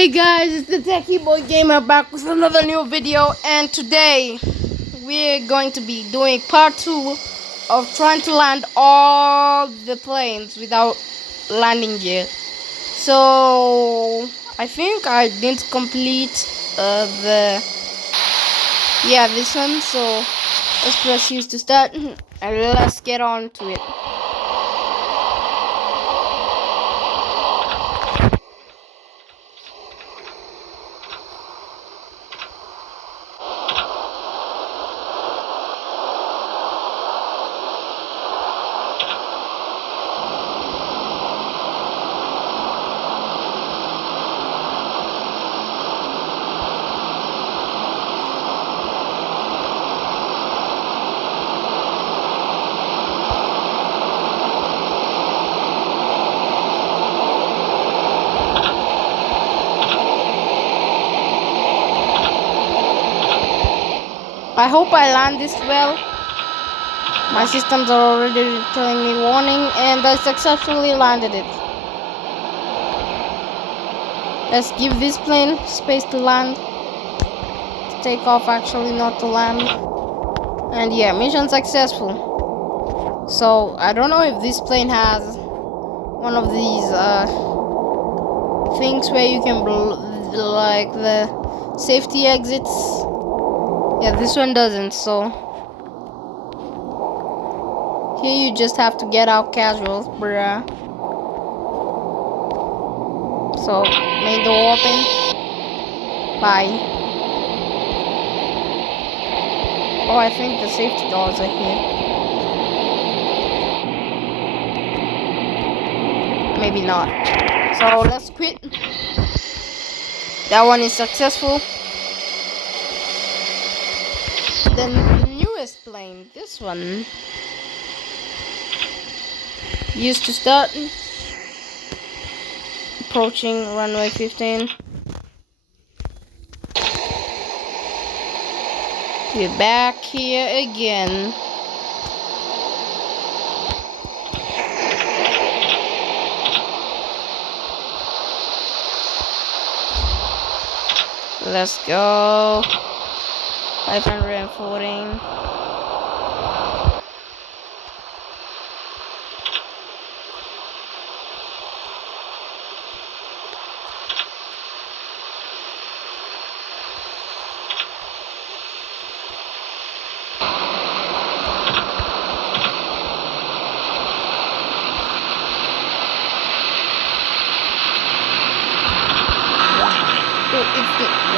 Hey guys, it's the Techie Boy Gamer back with another new video, and today we're going to be doing part 2 of trying to land all the planes without landing gear. So I think I didn't complete this one, so let's press use to start and let's get on to it. I hope I land this well. My systems are already telling me warning, and I successfully landed it. Let's give this plane space to land. To take off, actually, not to land. And yeah, mission successful. So I don't know if this plane has one of these things where you can like the safety exits. Yeah, this one doesn't, so here you just have to get out casual, bruh. So, main door open. Bye. Oh, I think the safety doors are here. Maybe not. So, let's quit. That one is successful. The newest plane, this one, used to start. Approaching runway 15. We're back here again. Let's go. 514.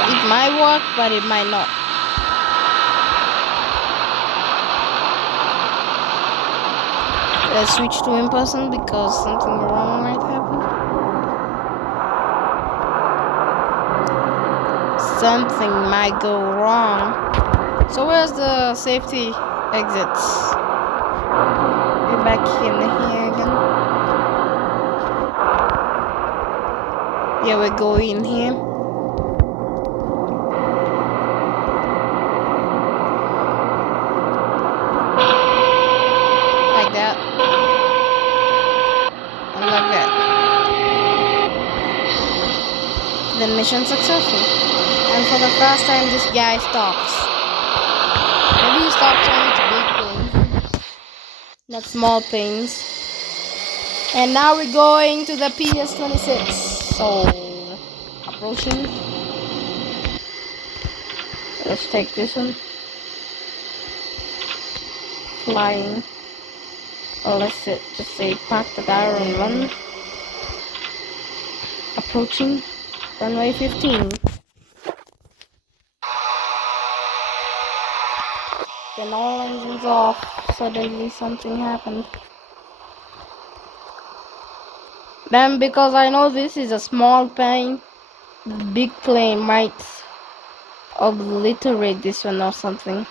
It might work, but it might not. Let's switch to in-person because something wrong might happen. Something might go wrong. So where's the safety exits? We're back in here again. Yeah, we're going here. Then mission successful. And for the first time, this guy stops. Maybe he stops only to big planes, not small planes. And now we're going to the PS-26. So, approaching. Let's take this one. Flying. Or let's just say park the dial and run. Approaching. Runway 15. Then all engines off. Suddenly something happened. Then because I know this is a small plane, the big plane might obliterate this one or something.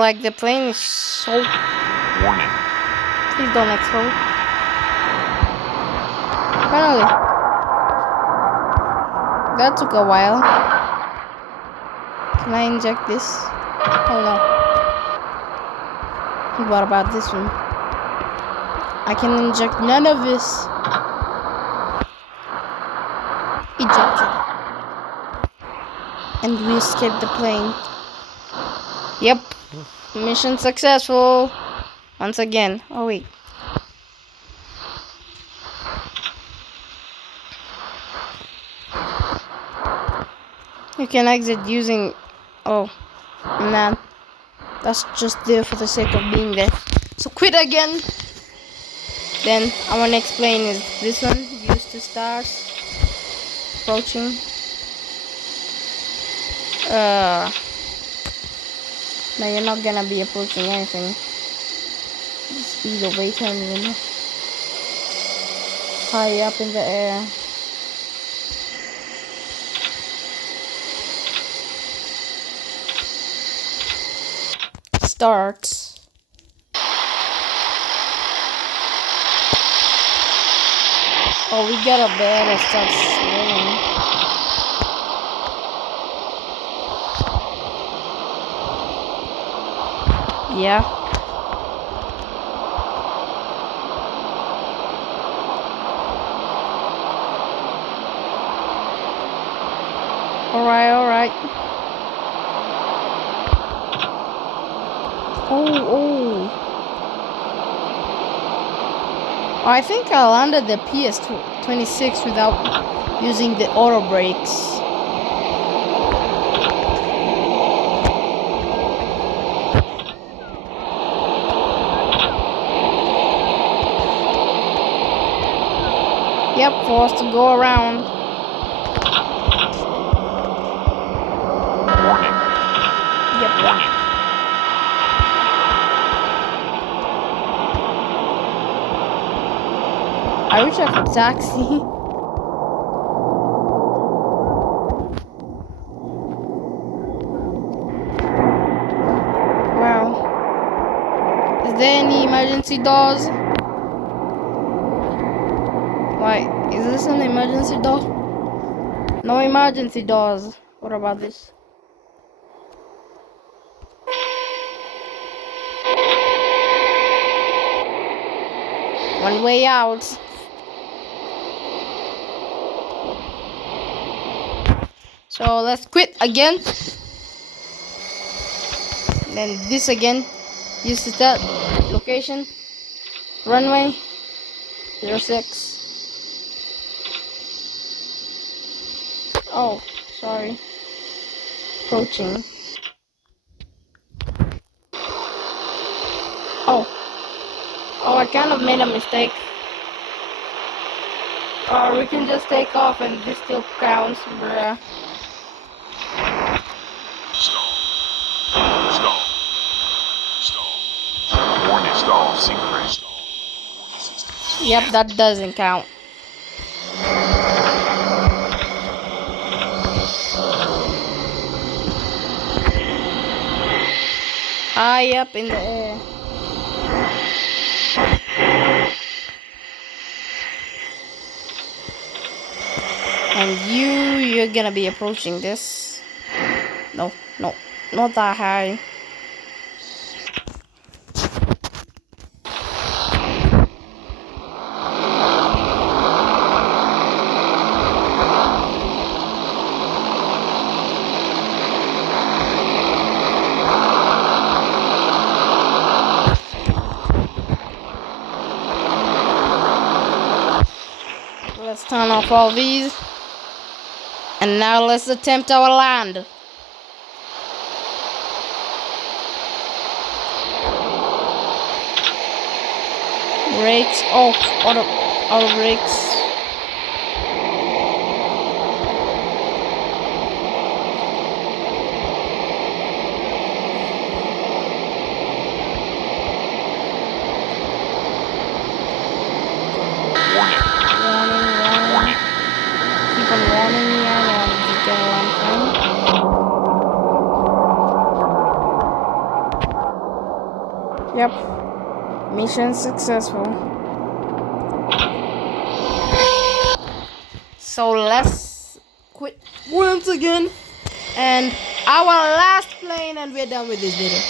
like the plane is so... Warning. Please don't explode. Finally. That took a while. Can I inject this? Oh no. What about this one? I can inject none of this. Ejected. And we escaped the plane. Yep. Mission successful. Once again. Oh wait. You can exit using... Oh. Nah. That's just there for the sake of being there. So quit again. Then our next plane is this one. Use the stars. Approaching. No, you're not gonna be approaching anything. The speed of 800. High up in the air. Starts. Oh, we got a bed that starts swimming. Yeah. Alright, alright. Oh. I think I landed the PS26 without using the auto brakes. Yep, forced to go around. Warning. Yep. Warning. I wish I could taxi. Wow. Is there any emergency doors? Why? Is this an emergency door? No emergency doors. What about this? One way out. So let's quit again. Then this again. Use the start location. Runway 06. Oh, sorry. Approaching. Oh, I kind of made a mistake. Or we can just take off and this still counts, bruh. Stall. Warning. Stall. Secret. Yep, that doesn't count. High up in the air. And you're gonna be approaching this. No, not that high. Let's turn off all these. And now let's attempt our land. Brakes. Oh, auto brakes. Warning. Keep on warning me. I know I'm just gonna land fine. Yep. Mission successful. So let's quit once again. And our last plane, and we're done with this video.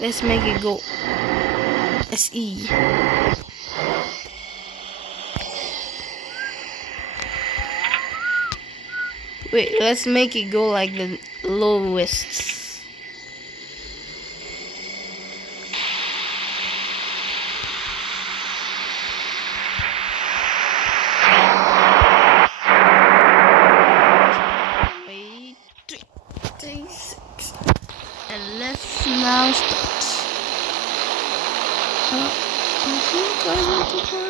Let's make it go SE. Wait, let's make it go like the lowest. Wait, 36. And let's now start. I think I want to go.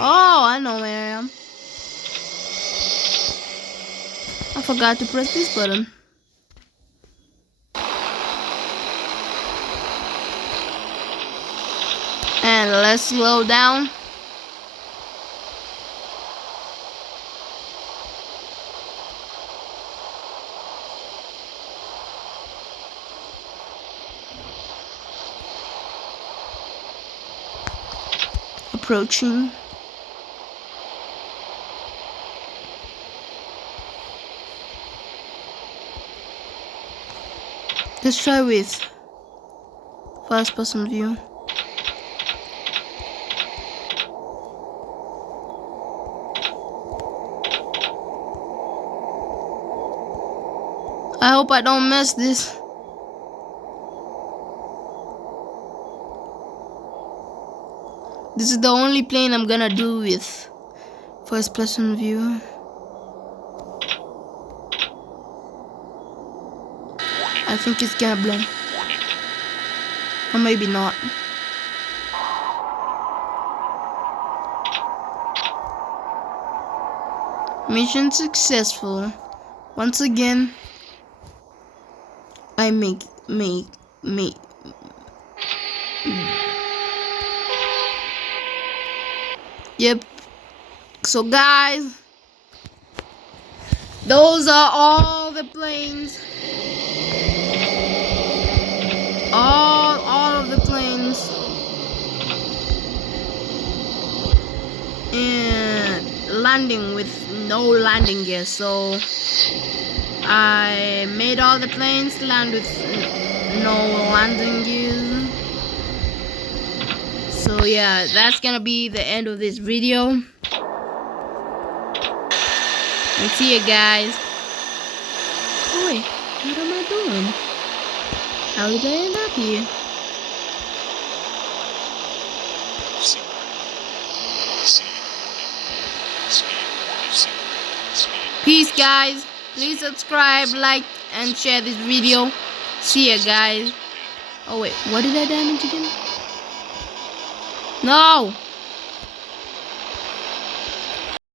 Oh, I know where I am. I forgot to press this button. And let's slow down. Approaching. Let's try with first person view. I hope I don't mess this. This is the only plane I'm gonna do with first person view. I think it's gonna blow. Or maybe not. Mission successful. Once again, I make. Yep. So guys, those are all the planes. All of the planes. And landing with no landing gear. So I made all the planes land with no landing gear. So yeah, that's gonna be the end of this video. And see you guys. Oh wait, what am I doing? How did I end up here? Peace guys. Please subscribe, like, and share this video. See ya guys. Oh wait, what did I damage again? No!